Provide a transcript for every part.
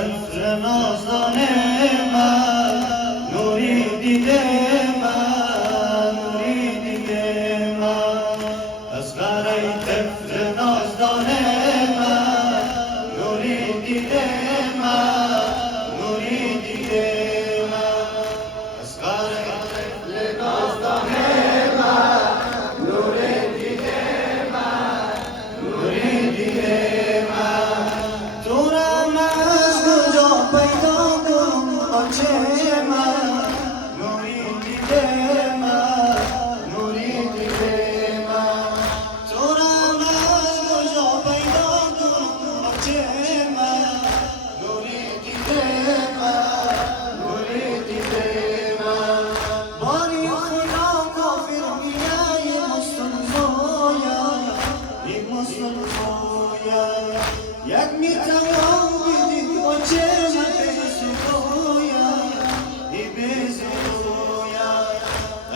طفل نازدان من نوری دیده من نوری دیده من اصغر طفل نازدان من نوری دیده من نوری دیده من اصغر طفل نازدان من نوری دیده من نوری دیده من تو رم از کجا پیدا کنم آنچه من نوری دیده من نوری دیده من تو رم از کجا پیدا کنم آنچه من نوری دیده من نوری دیده من باری خدا کافر میگه یه مسلمویا یک مسلمویا یک میتوان بدید با چشم بزرویا ای بزرویا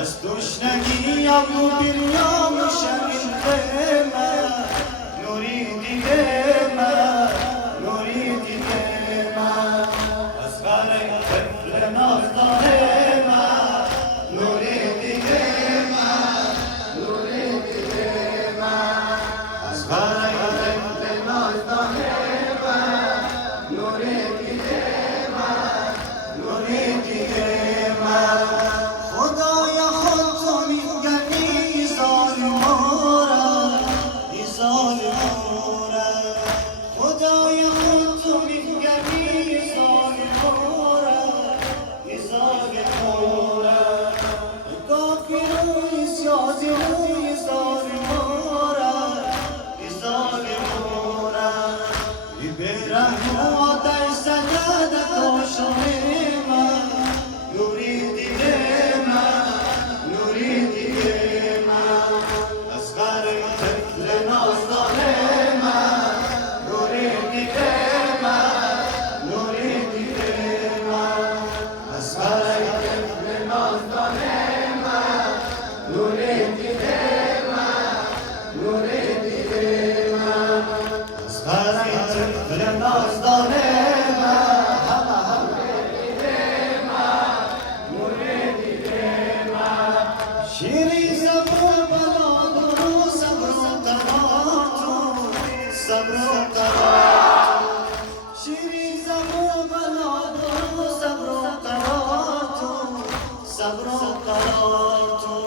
از تشنگی ابرو بریام شمیده من نوری دیده من نوری دیده من اصغر طفل نازدان من نوری دیده من نوری دیده من اصغر طفل نازدان من نوری دیده من نوری دیده من خدایا خود تو میگردی ای ظالما را ای ظالما را خدایا خود تو میگردی ای ظالما را ای ظالما را کافرون سیاسی ای ظالما را ای ظالما را ای برهنه آتش زده کاشان من نوری دیده من نوری دیده من اصغر طفل نازدان من نوری دیده من نوری دیده من اصغر طفل نازدان من نوری دیده من نوری دیده من اصغر طفل نازدان من شیری زبون بلادو صبر و قرارتو صبر و قرارتو شیری زبون بلادو صبر و قرارتو صبر و قرارتو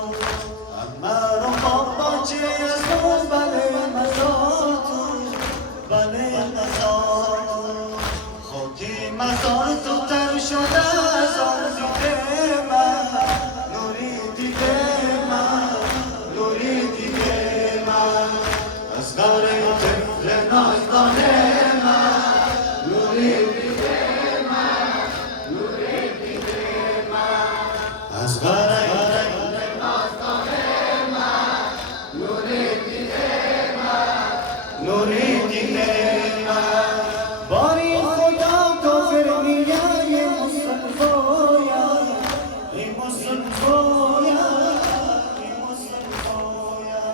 اما رو بابا چه از اون بله مزارتو بله مزارتو خودی مزارتو تر شده از آن دیده من نوری دیده من نوری دیده من اصغر طفل نازدان من نوری دیده من نوری دیده من اصغر طفل نازدان من نوری دیده من نوری دیده من باری خدا کافر میگه یه مسلمویا ای مسلمویا ای مسلمویا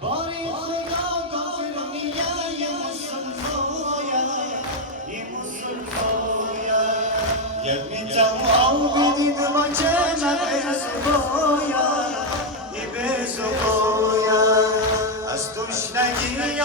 باری خدا کافر میگه یه مسلمویا ای مسلمویا یک میتوان بدید با چشم بزرویا ای بزرویا از تشنگی یا